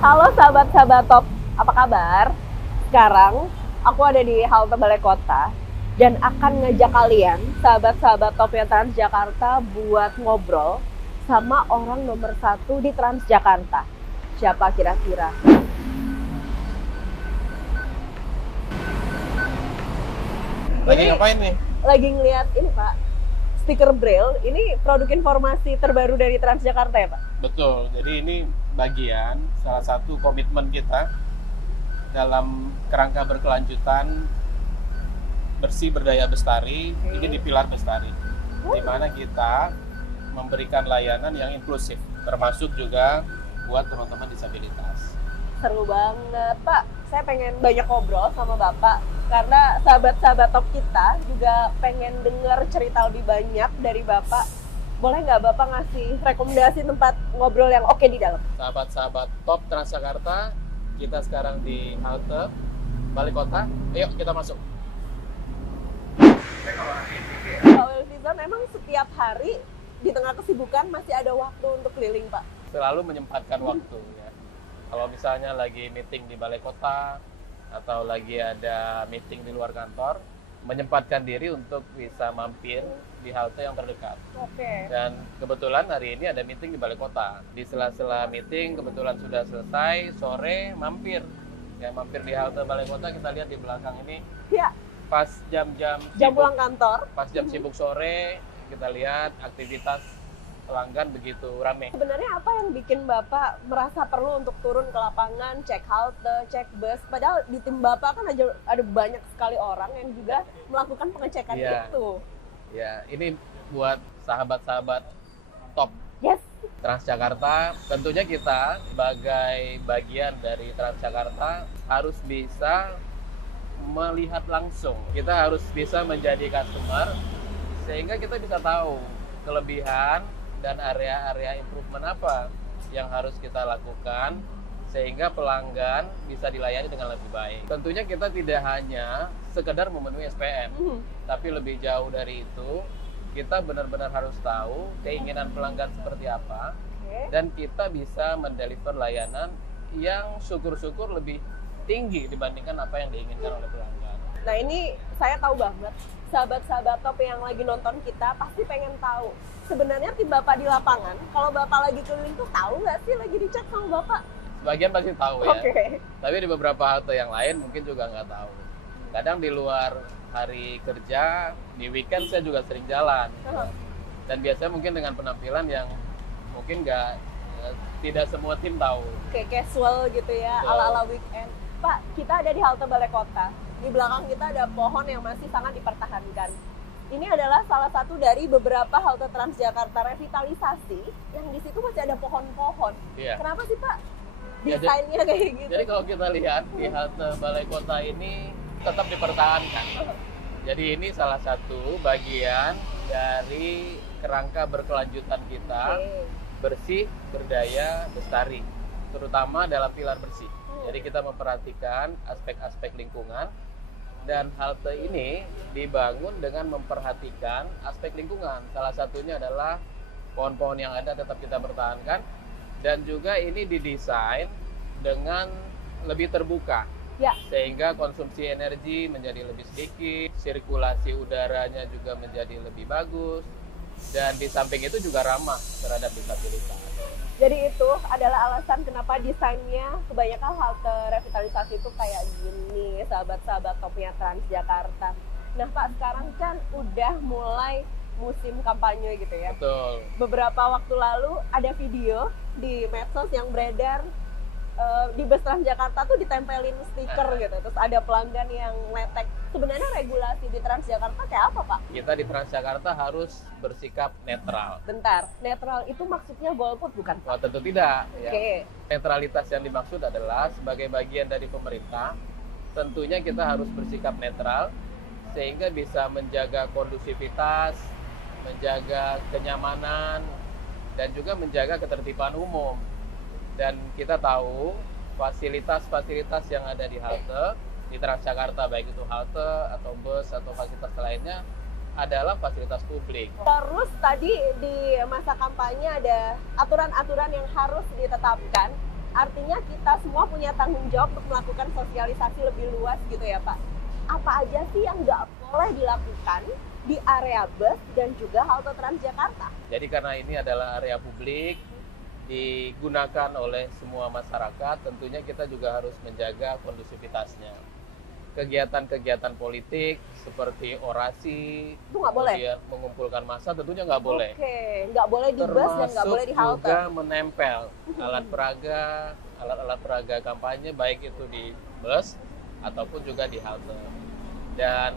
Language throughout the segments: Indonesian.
Halo sahabat-sahabat top, apa kabar? Sekarang aku ada di halte Balai Kota dan akan ngajak kalian, sahabat-sahabat topnya Transjakarta, buat ngobrol sama orang nomor 1 di Transjakarta. Siapa kira-kira? Lagi ngapain nih? Lagi ngeliat ini Pak, stiker braille. Ini produk informasi terbaru dari Transjakarta ya Pak? Betul, jadi ini bagian salah satu komitmen kita dalam kerangka berkelanjutan bersih berdaya bestari. Ini di pilar bestari, di mana kita memberikan layanan yang inklusif, termasuk juga buat teman-teman disabilitas. Seru banget Pak, saya pengen banyak ngobrol sama Bapak karena sahabat-sahabat top kita juga pengen dengar cerita lebih banyak dari Bapak. Boleh nggak Bapak ngasih rekomendasi tempat ngobrol yang oke di dalam? Sahabat-sahabat top Transjakarta, kita sekarang di halte Balai Kota. Ayo kita masuk. Pak Wilfizan, emang setiap hari di tengah kesibukan masih ada waktu untuk keliling Pak? Selalu menyempatkan waktu ya. Kalau misalnya lagi meeting di Balai Kota atau lagi ada meeting di luar kantor, menyempatkan diri untuk bisa mampir di halte yang terdekat. Oke. Dan kebetulan hari ini ada meeting di Balai Kota. Di sela-sela meeting kebetulan sudah selesai, sore mampir. Ya, mampir di halte Balai Kota, kita lihat di belakang ini. Ya. Pas jam-jam Jam pulang kantor. Pas jam sibuk sore, kita lihat aktivitas pelanggan begitu ramai. Sebenarnya apa yang bikin Bapak merasa perlu untuk turun ke lapangan, cek halte, cek bus? Padahal di tim Bapak kan ada banyak sekali orang yang juga melakukan pengecekan itu. Ya, ini buat sahabat-sahabat top Yes. Transjakarta. Tentunya kita sebagai bagian dari Transjakarta harus bisa melihat langsung. Kita harus bisa menjadi customer sehingga kita bisa tahu kelebihan dan area-area improvement apa yang harus kita lakukan sehingga pelanggan bisa dilayani dengan lebih baik. Tentunya kita tidak hanya sekedar memenuhi SPM, tapi lebih jauh dari itu, kita benar-benar harus tahu keinginan pelanggan seperti apa, dan kita bisa mendeliver layanan yang syukur-syukur lebih tinggi dibandingkan apa yang diinginkan oleh pelanggan. Nah ini saya tahu banget, sahabat-sahabat top yang lagi nonton kita pasti pengen tahu sebenarnya tim Bapak di lapangan, kalau Bapak lagi keliling tuh tahu nggak sih lagi dicek sama Bapak? Sebagian pasti tahu ya, Okay. Tapi di beberapa halte yang lain mungkin juga nggak tahu. Kadang di luar hari kerja, di weekend saya juga sering jalan. Dan biasanya mungkin dengan penampilan yang mungkin tidak semua tim tahu. Kayak casual gitu ya, ala-ala weekend. Pak, kita ada di halte Balai Kota. Di belakang kita ada pohon yang masih sangat dipertahankan. Ini adalah salah satu dari beberapa halte Transjakarta revitalisasi yang di situ masih ada pohon-pohon. Iya. Kenapa sih Pak? Ya, Desainnya kayak gitu. Jadi kalau kita lihat di halte Balai Kota ini tetap dipertahankan. Jadi ini salah satu bagian dari kerangka berkelanjutan kita, bersih, berdaya, bestari, terutama dalam pilar bersih. Jadi kita memperhatikan aspek-aspek lingkungan, dan halte ini dibangun dengan memperhatikan aspek lingkungan. Salah satunya adalah pohon-pohon yang ada tetap kita pertahankan, dan juga ini didesain dengan lebih terbuka, ya, sehingga konsumsi energi menjadi lebih sedikit, sirkulasi udaranya juga menjadi lebih bagus, dan di samping itu juga ramah terhadap disabilitas. Jadi itu adalah alasan kenapa desainnya kebanyakan halte revitalisasi itu kayak gini, sahabat-sahabat topnya Transjakarta. Nah Pak, sekarang kan udah mulai musim kampanye gitu ya. Betul. Beberapa waktu lalu ada video di medsos yang beredar di bus Transjakarta tuh ditempelin stiker gitu, terus ada pelanggan yang letek. Sebenarnya regulasi di Transjakarta kayak apa Pak? Kita di Transjakarta harus bersikap netral. Bentar, netral itu maksudnya golput bukan Pak? Oh, tentu tidak. Ya. Oke. Netralitas yang dimaksud adalah sebagai bagian dari pemerintah, tentunya kita harus bersikap netral sehingga bisa menjaga kondusivitas, menjaga kenyamanan, dan juga menjaga ketertiban umum. Dan kita tahu fasilitas-fasilitas yang ada di halte di Transjakarta, baik itu halte atau bus atau fasilitas lainnya, adalah fasilitas publik. Terus tadi di masa kampanye ada aturan-aturan yang harus ditetapkan Artinya kita semua punya tanggung jawab untuk melakukan sosialisasi lebih luas gitu ya Pak. Apa aja sih yang nggak boleh dilakukan di area bus dan juga halte Transjakarta? Jadi karena ini adalah area publik, digunakan oleh semua masyarakat, tentunya kita juga harus menjaga kondusivitasnya. Kegiatan-kegiatan politik seperti orasi, Itu nggak boleh? kemudian mengumpulkan massa tentunya nggak boleh. Oke, nggak boleh di bus dan nggak boleh di halte. juga menempel alat-alat peraga kampanye, baik itu di bus ataupun juga di halte. Dan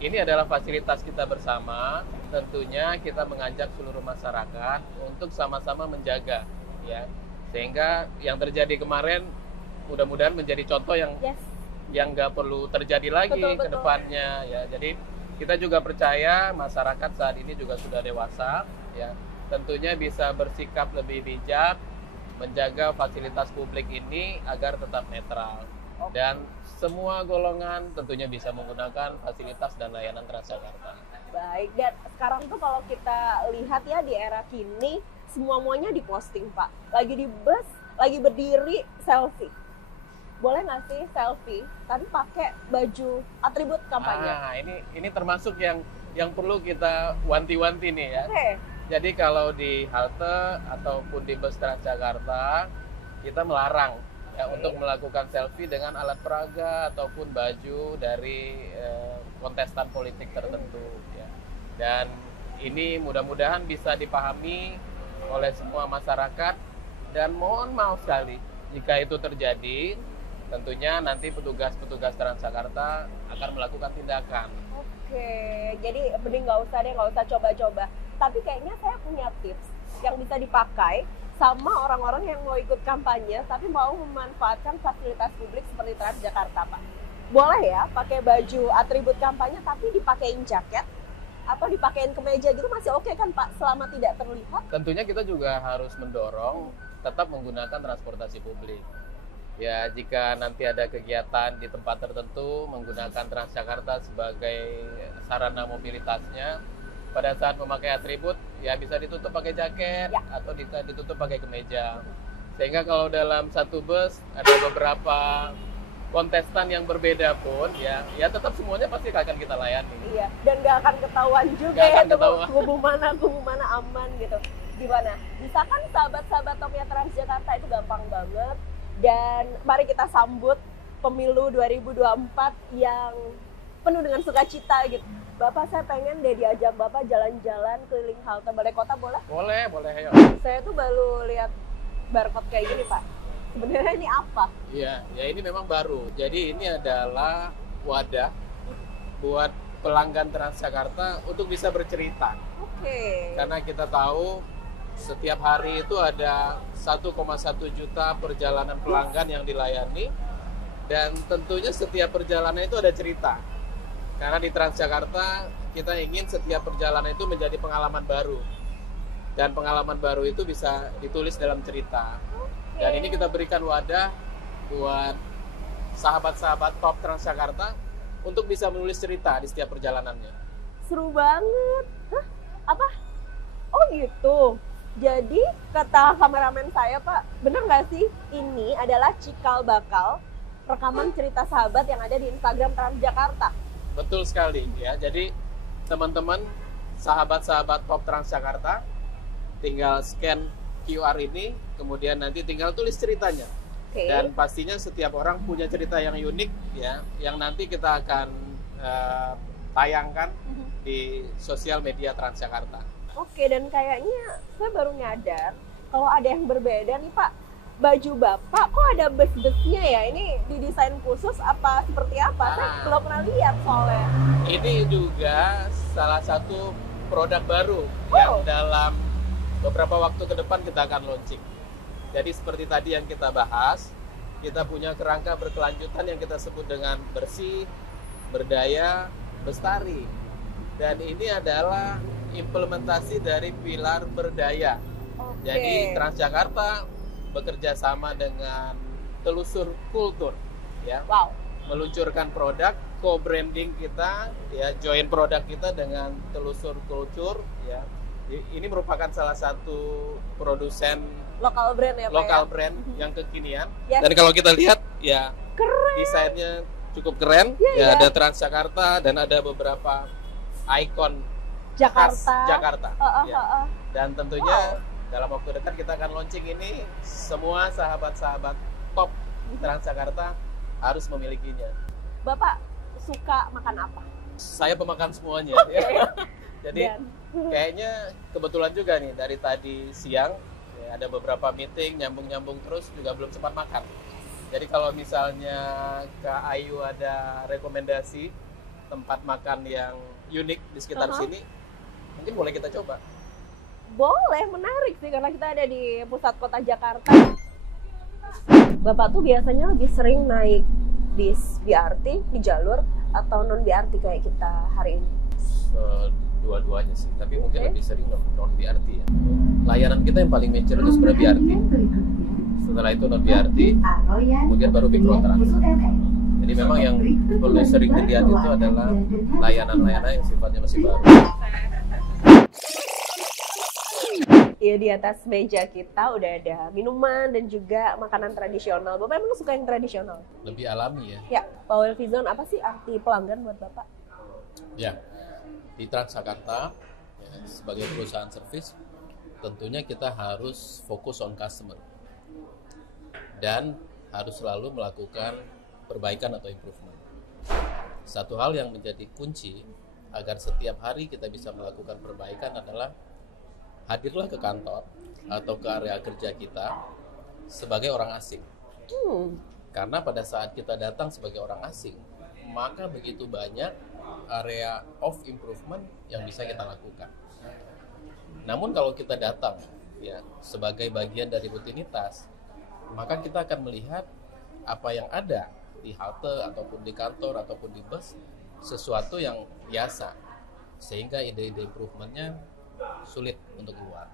ini adalah fasilitas kita bersama, tentunya kita mengajak seluruh masyarakat untuk sama-sama menjaga, ya, sehingga yang terjadi kemarin mudah-mudahan menjadi contoh yang Yes. nggak perlu terjadi lagi Betul, ke depannya, ya. Jadi kita juga percaya masyarakat saat ini juga sudah dewasa, ya, tentunya bisa bersikap lebih bijak, menjaga fasilitas publik ini agar tetap netral. Dan semua golongan tentunya bisa menggunakan fasilitas dan layanan Transjakarta. Baik, dan sekarang tuh kalau kita lihat ya di era kini, semuanya diposting Pak. Lagi di bus, lagi berdiri, selfie. Boleh nggak sih selfie, tapi pakai baju atribut kampanye? Ah, ini termasuk yang perlu kita wanti-wanti nih ya. Oke. Jadi kalau di halte ataupun di bus Transjakarta, kita melarang ya untuk melakukan selfie dengan alat peraga ataupun baju dari kontestan politik tertentu, ya. Dan ini mudah-mudahan bisa dipahami oleh semua masyarakat, dan mohon maaf sekali jika itu terjadi, tentunya nanti petugas-petugas Transjakarta akan melakukan tindakan. Oke, jadi mending nggak usah coba-coba. Tapi kayaknya saya punya tips yang bisa dipakai sama orang-orang yang mau ikut kampanye tapi mau memanfaatkan fasilitas publik seperti Transjakarta, Pak. Boleh ya pakai baju atribut kampanye tapi dipakein jaket atau dipakein kemeja gitu, masih oke kan Pak, selama tidak terlihat? Tentunya kita juga harus mendorong tetap menggunakan transportasi publik. Ya, jika nanti ada kegiatan di tempat tertentu menggunakan Transjakarta sebagai sarana mobilitasnya, pada saat memakai atribut ya bisa ditutup pakai jaket ya, atau ditutup pakai kemeja. Sehingga kalau dalam satu bus ada beberapa kontestan yang berbeda pun ya tetap semuanya pasti akan kita layani. Iya, dan nggak akan ketahuan juga Nggak ya akan tuh ketahuan. kubu mana aman gitu. Gimana? Misalkan sahabat-sahabat topnya Transjakarta itu gampang banget. Dan mari kita sambut pemilu 2024 yang penuh dengan sukacita gitu. Bapak, saya pengen deh diajak Bapak jalan-jalan keliling halte Balai Kota, boleh? Boleh, ayo. Saya tuh baru lihat barcode kayak gini, Pak. Sebenarnya ini apa? Iya, ya ini memang baru. Jadi ini adalah wadah buat pelanggan Transjakarta untuk bisa bercerita. Oke. Karena kita tahu setiap hari itu ada 1,1 juta perjalanan pelanggan yang dilayani, dan tentunya setiap perjalanan itu ada cerita. Karena di Transjakarta kita ingin setiap perjalanan itu menjadi pengalaman baru, dan pengalaman baru itu bisa ditulis dalam cerita. Dan ini kita berikan wadah buat sahabat-sahabat top Transjakarta untuk bisa menulis cerita di setiap perjalanannya. Seru banget. Hah? Apa? Oh gitu. Jadi kata kameramen saya, Pak, bener nggak sih ini adalah cikal bakal rekaman cerita sahabat yang ada di Instagram Transjakarta? Betul sekali ya. Jadi teman-teman, sahabat-sahabat Pop Transjakarta, tinggal scan QR ini, kemudian nanti tinggal tulis ceritanya. Oke. Dan pastinya setiap orang punya cerita yang unik ya, yang nanti kita akan tayangkan di sosial media Transjakarta. Oke, dan kayaknya saya baru nyadar kalau ada yang berbeda nih Pak. Baju Bapak kok ada bus-busnya ya? Ini didesain khusus apa seperti apa? Saya belum pernah lihat soalnya. Ini juga salah satu produk baru yang dalam beberapa waktu ke depan kita akan launching. Jadi seperti tadi yang kita bahas, kita punya kerangka berkelanjutan yang kita sebut dengan bersih, berdaya, bestari. Dan ini adalah implementasi dari pilar berdaya. Jadi Transjakarta bekerja sama dengan Telusur Kultur, ya. Wow. Meluncurkan produk, co-branding kita, ya, join produk kita dengan Telusur Kultur, ya. Ini merupakan salah satu produsen Lokal brand ya Pak lokal ya? brand yang kekinian. Yes. Dan kalau kita lihat ya Keren. desainnya cukup keren. Iya, Ya iya. ada Transjakarta dan ada beberapa ikon khas Jakarta. Jakarta. Ya. Heeh. Dan tentunya dalam waktu dekat kita akan launching ini, semua sahabat-sahabat top Transjakarta harus memilikinya. Bapak suka makan apa? Saya pemakan semuanya. Oke. Jadi kayaknya kebetulan juga nih dari tadi siang ya, ada beberapa meeting nyambung-nyambung terus juga belum sempat makan. Jadi kalau misalnya Kak Ayu ada rekomendasi tempat makan yang unik di sekitar sini, mungkin boleh kita coba. Boleh, menarik sih karena kita ada di pusat kota Jakarta. Bapak tuh biasanya lebih sering naik bis BRT di jalur atau non BRT kayak kita hari ini? Dua-duanya sih, tapi mungkin lebih sering non BRT ya. Layanan kita yang paling mature itu sebenarnya BRT. Setelah itu non BRT, kemudian baru Mikrotrans. Jadi memang yang perlu sering dilihat itu adalah layanan-layanan yang sifatnya masih baru. Ya, di atas meja kita udah ada minuman dan juga makanan tradisional. Bapak emang suka yang tradisional? Lebih alami ya. Ya, Pak Welfizon, apa sih arti pelanggan buat Bapak? Ya, di Transjakarta ya, sebagai perusahaan servis, tentunya kita harus fokus on customer dan harus selalu melakukan perbaikan atau improvement. Satu hal yang menjadi kunci agar setiap hari kita bisa melakukan perbaikan adalah hadirlah ke kantor atau ke area kerja kita sebagai orang asing. Karena pada saat kita datang sebagai orang asing, maka begitu banyak area of improvement yang bisa kita lakukan. Namun kalau kita datang ya sebagai bagian dari rutinitas, maka kita akan melihat apa yang ada di halte ataupun di kantor ataupun di bus sesuatu yang biasa, sehingga ide-ide improvementnya sulit untuk keluar.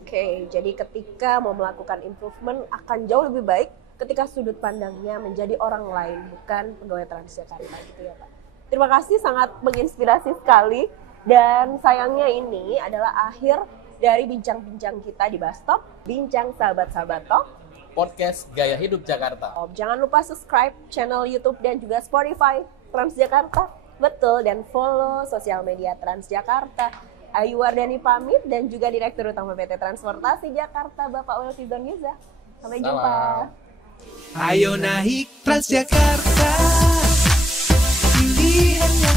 Oke, jadi ketika mau melakukan improvement akan jauh lebih baik ketika sudut pandangnya menjadi orang lain, bukan pegawai Transjakarta gitu ya Pak. Terima kasih, sangat menginspirasi sekali. Dan sayangnya ini adalah akhir dari bincang-bincang kita di Bus Talk, Bincang Sahabat-Sahabat Talk, Podcast Gaya Hidup Jakarta. Jangan lupa subscribe channel YouTube dan juga Spotify Transjakarta. Betul, dan follow sosial media Transjakarta. Ayu Wardani pamit dan juga Direktur Utama PT Transportasi Jakarta, Bapak Welfizon Yuza. Sampai jumpa. Ayo naik Transjakarta, pilihannya